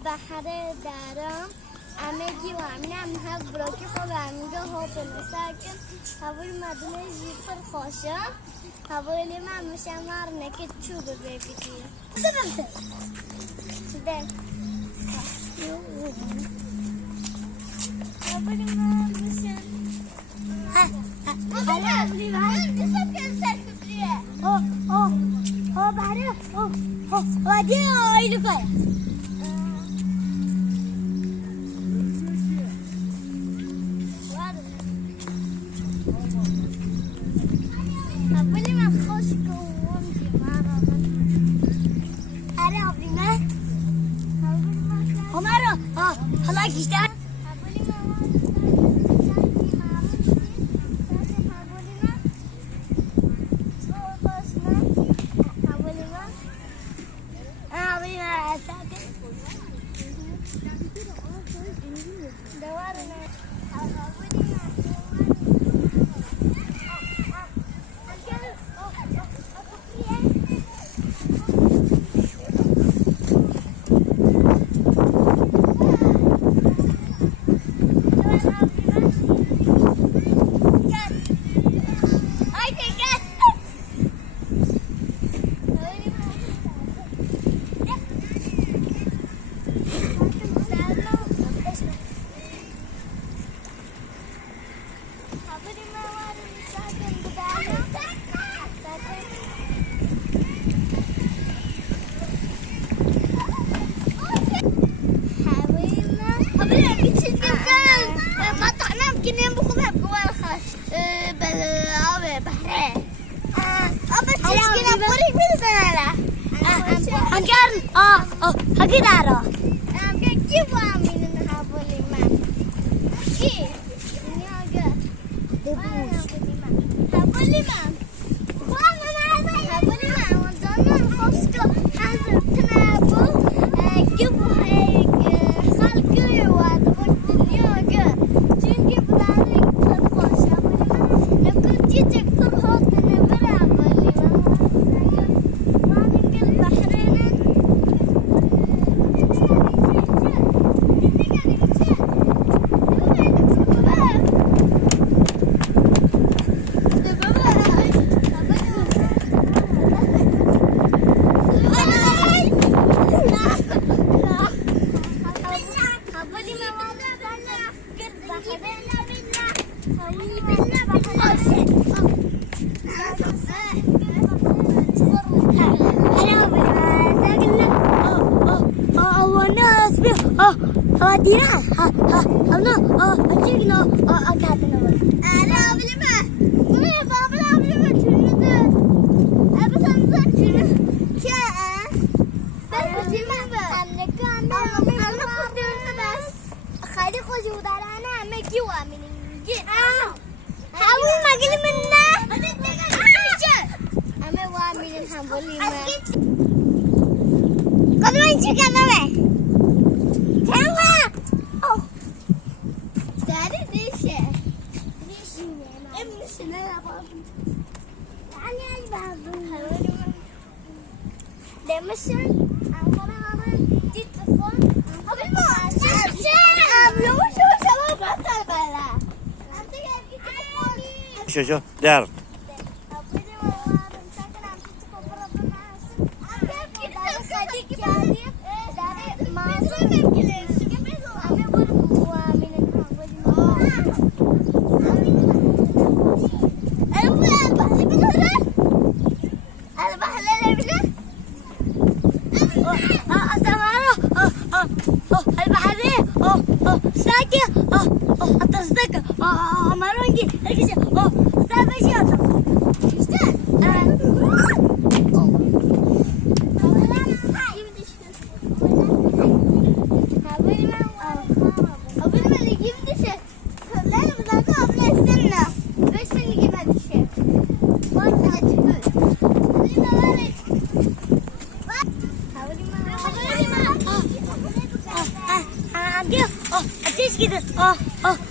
البحر دارم امگی و امنم هف براکی خوب امگه هاتون ساکن هوای مدونه جیپر خوشم هوای من مشمار نکت چوب ببیتی سبب سدن هوای من مشم هلا هلا او بحره او وادي ايدو كاي شو دار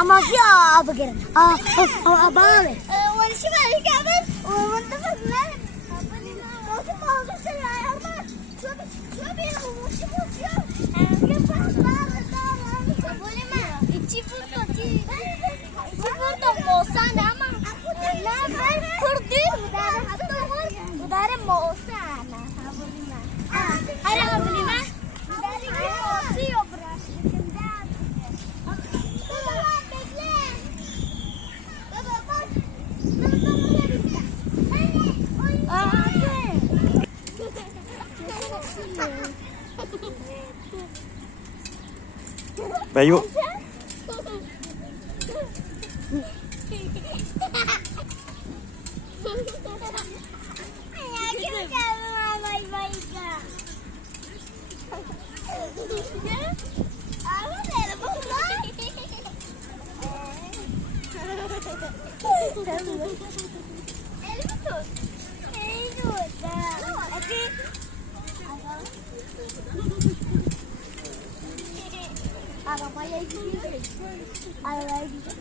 أما في أبغى أبغى وانا شو Kayu. Arabaya gidiyor. Arabaya gidiyor.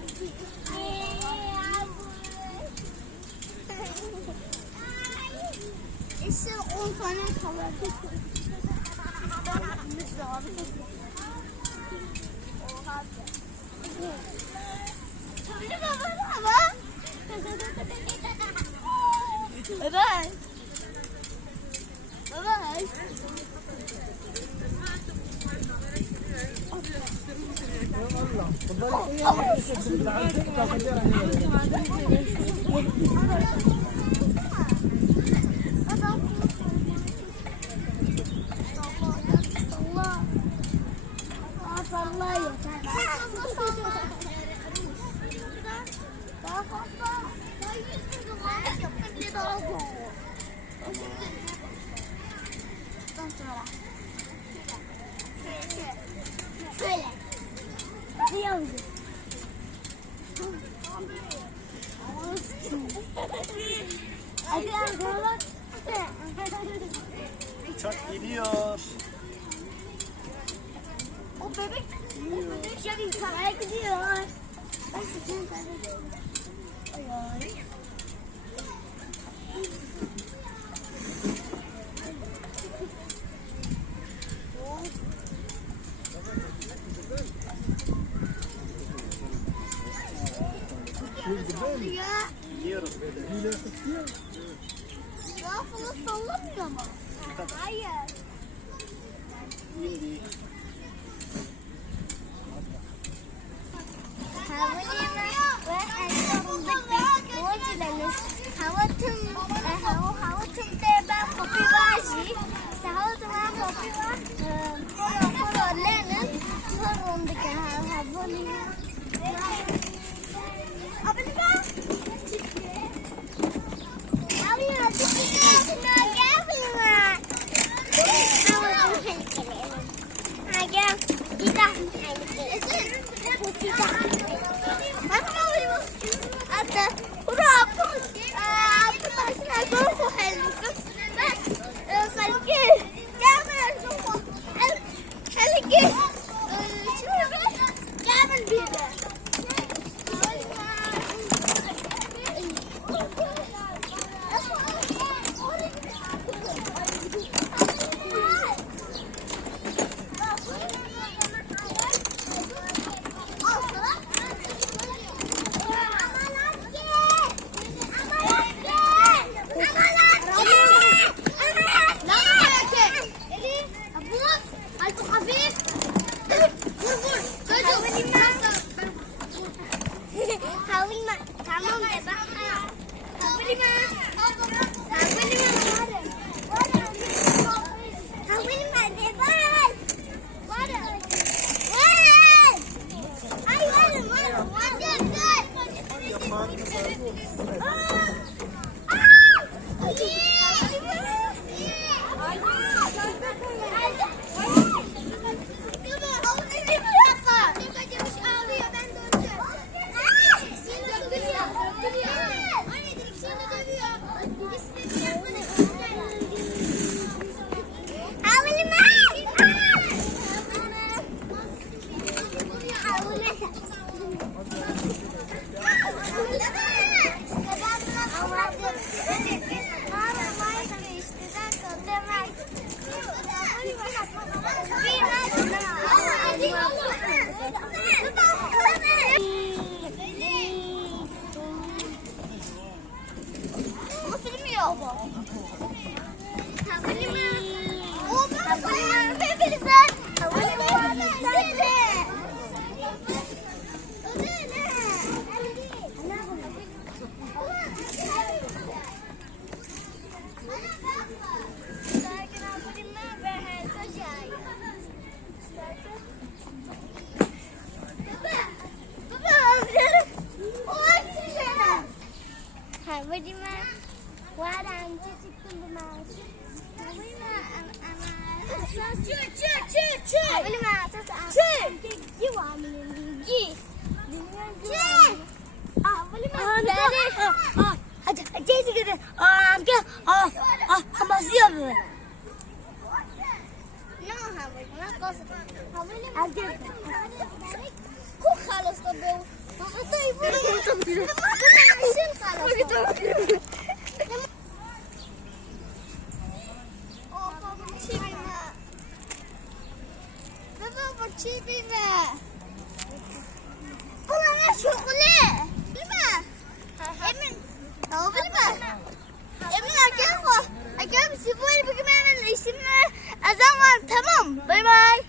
İşte 10 tane kalır. Tabii baba ama. Evet. Evet. Şöyle. Biliyor musun? Uçak geliyor. O bebek yani yukarıya gidiyor. Ben sıkıntı kaybediyorum. Ay. Yiyoruz. Daha fazla sallamıyor mu? Hayır. Şimdi. حبيبي ما وانا عندي تكون بمعاش حبيبي ما انا اساس حبيبي ما اساس جي وعاملين جي حبيبي ما جيت كده ام كده خمسيه لا حبيبي ما قصد حبيبي ما كو خلاص طب طيب tamam. Bye bye.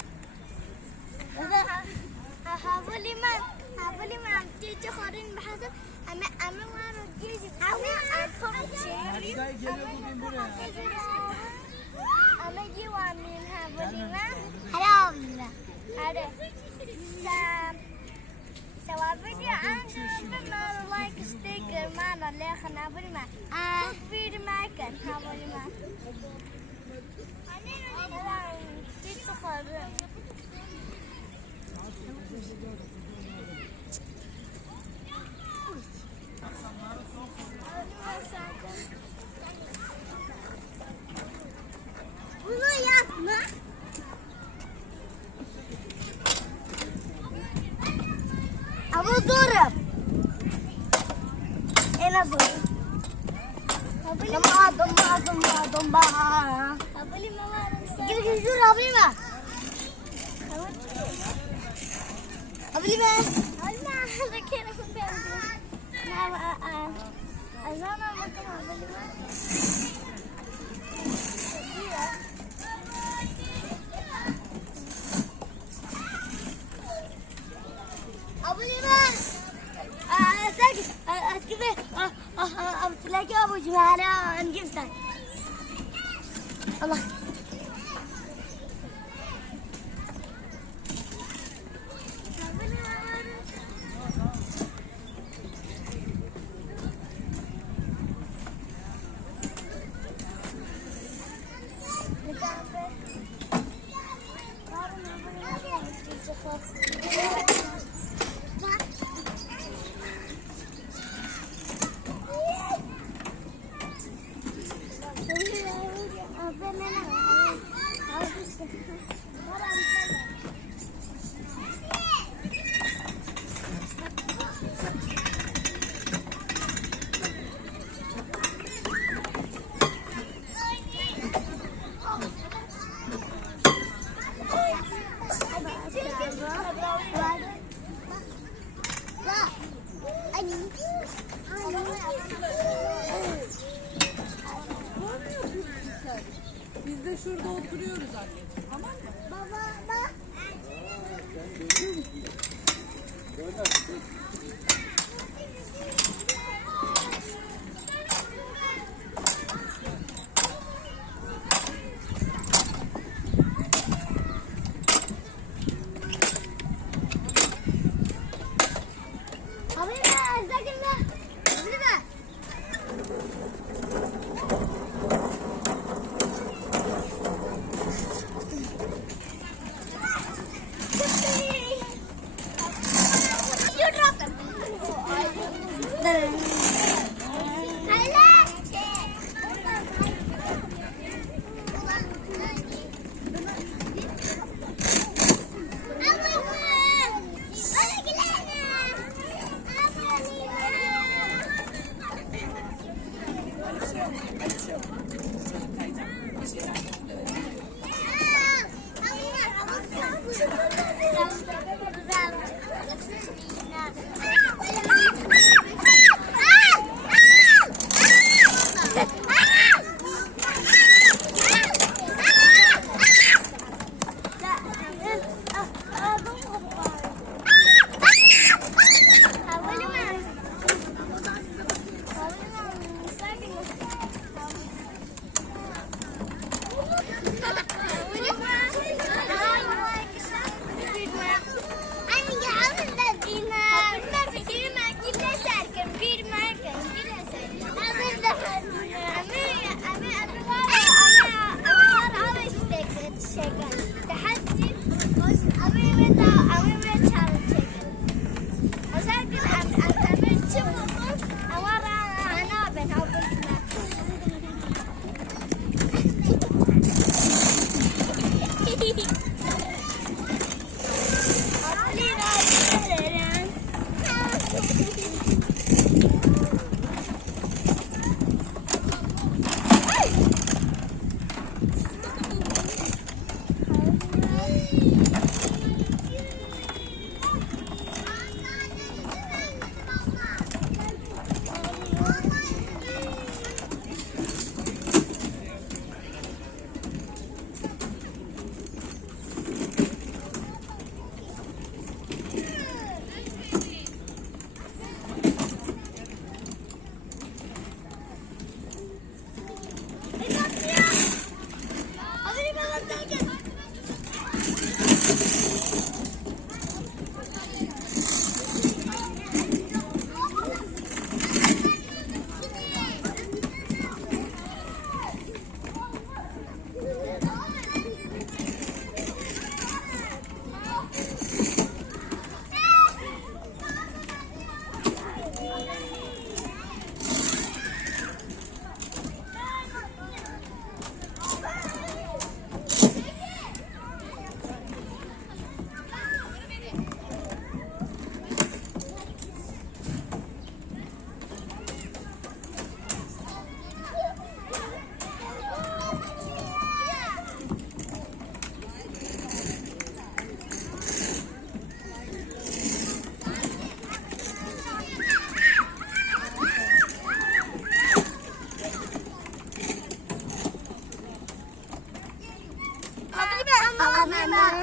حاولي ما عم تيجي خارين بحسب أما وارو جيجي أنا أكون شيء أما جي وامين حاولي ما حرام هذا سوا فيديو أنا بما لايك ستيكر معنا اللي خنا حاولي ما فيديو ما كان حاولي ما أنا تيجي خارين Bunu yapma. Ama zorum. En az zorum. Domba. Abli mama. Gel dur abli ma. Abli ma. Hadi kene ben. Azana bakın abli ma. تلاقي ابو جماله نجيب ساعه الله Biz de şurada oturuyoruz anneciğim, tamam mı? Baba.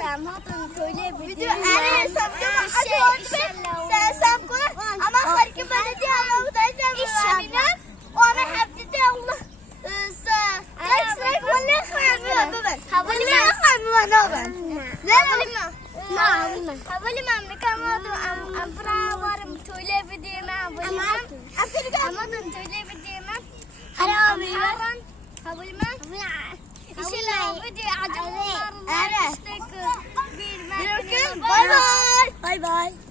دارم هاتون توله ویدیو آره سمجم سم کنه اما آخر که من دیدی اما بودایشم ببینم و همه حبتیده الله سرک ولی خواهد ببن ولی من خواهد ببن نابن حوالی من میکنم افرا وارم توله بدیم امادون توله بدیم حوالی من ایشی لابدی عجب آره بیر باي باي باي باي